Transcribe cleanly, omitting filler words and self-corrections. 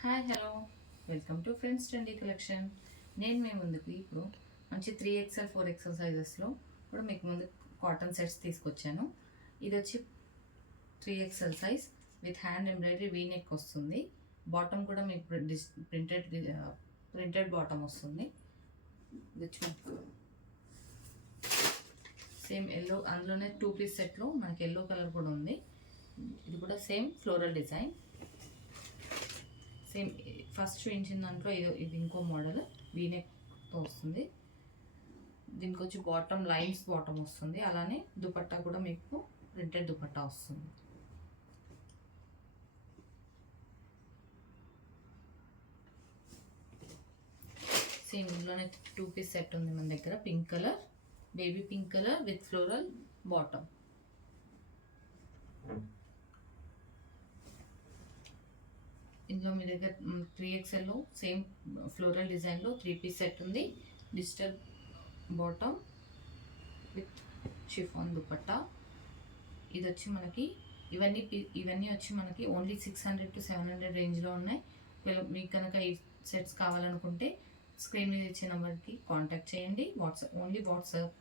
Hi hello welcome to friends trendy collection. నేను మీ ముందుకు ఇప్పుడు మంచి 3XL 4XL సైజెస్లో కూడా మీకు ముందు కాటన్ సెట్స్ తీసుకొచ్చాను. ఇది వచ్చి 3XL size with hand embroidery V neck వస్తుంది. బాటమ్ కూడా మీకు ప్రింటెడ్ బాటమ్ వస్తుంది. ఇది వచ్చి సేమ్ ఎల్లో, అందులోనే 2 పీస్ సెట్లో మనకి ఎల్లో కలర్ కూడా ఉంది. ఇది కూడా same floral design. Same first చూపించిన దాంట్లో ఇది ఇంకో మోడల్ వీనెక్తో వస్తుంది. దీనికి వచ్చి బాటమ్ లైన్స్ బాటమ్ వస్తుంది. అలానే దుపట్టా కూడా మీకు ప్రింటెడ్ దుపట్టా వస్తుంది. సేమ్ ఇందులోనే 2 పీస్ సెట్ ఉంది మన దగ్గర. Pink colour, baby pink colour with floral bottom. ఇందులో మీ దగ్గర 3XLలో సేమ్ ఫ్లోరల్ డిజైన్లో 3 పీస్ సెట్ ఉంది. Digital bottom with chiffon dupatta. ఇది వచ్చి మనకి ఇవన్నీ వచ్చి మనకి ఓన్లీ 600 to 700 రేంజ్లో ఉన్నాయి. మీకు కనుక ఈ సెట్స్ కావాలనుకుంటే స్క్రీన్ మీద ఇచ్చే నెంబర్కి కాంటాక్ట్ చేయండి. Only WhatsApp